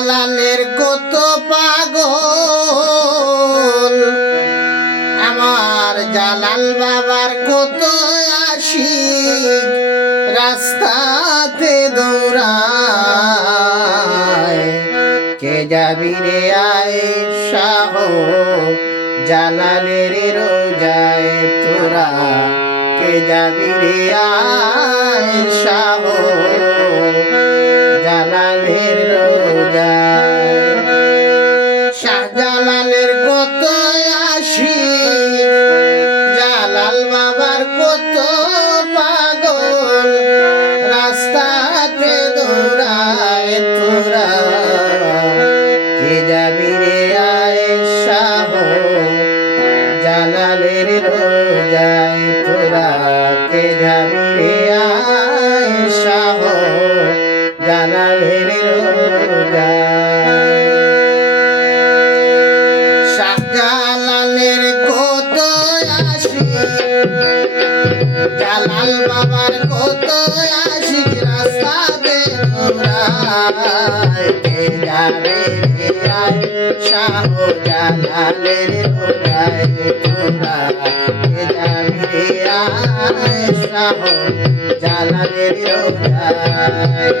শাহজালালের কত পাগল? আমার জালাল বাবার কত আসি রাস্তাতে দৌড়ায়। কে যাবি রে আয় শাহ জালালের রোজায় তোরা কে যাবি রে আয় শাহ জালালের শাহজালালের কত আসি? জালাল বাবার কত পাগল? রাস্তাতে দৌড়ায় তোরা। কে যাবি কে যাবে রে আয় শাহ জালালের রোজায় তোরা যাবি রে আয় শাহ জালালের রোজায়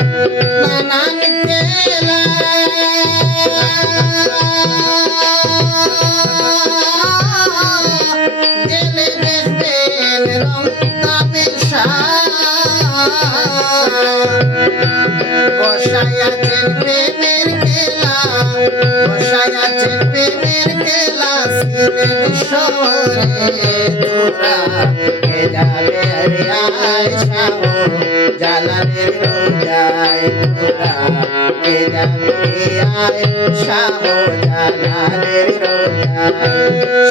বসায় আছেন প্রেমের খেলা বসায় আছেন প্রেমের খেলা সিলেট শহরে তোরা কে যাবে রে আয়সা জালালের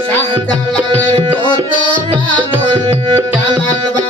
শাহ জালালের কত পাগল, জালাল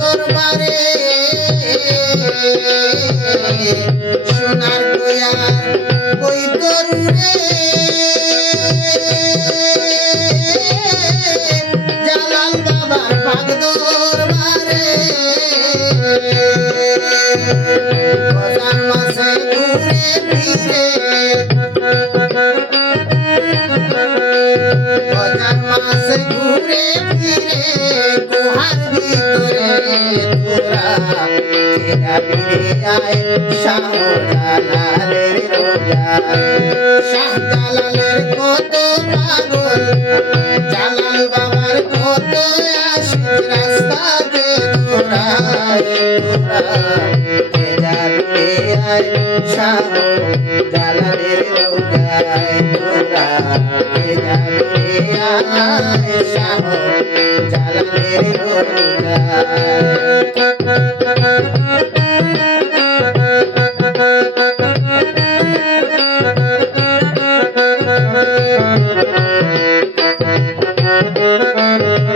দরবারে সোনার কয়ার কই তরুরে জালাল বাবার পাক দরবারে বাজার মাসে ঘুরে ফিরে সেটা ফিরে যায় শাহজালালের রোজা শাহজালালের কত পাগল জালাল বাবার কত আসে রাস্তাতে তোরায় সেটা ফিরে যায় শাহজালালের রোজায় তোরা সেটা ফিরে যায় শাহ জালালের রোজায়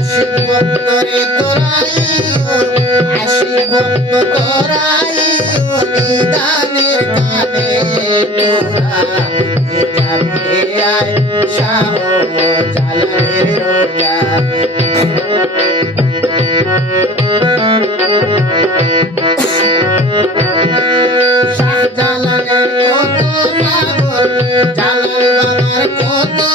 আসিব তোরে তোরাই আসিব তোরাই নিদানের কানে তোরা যাবে আয় শাহ জ্বালানে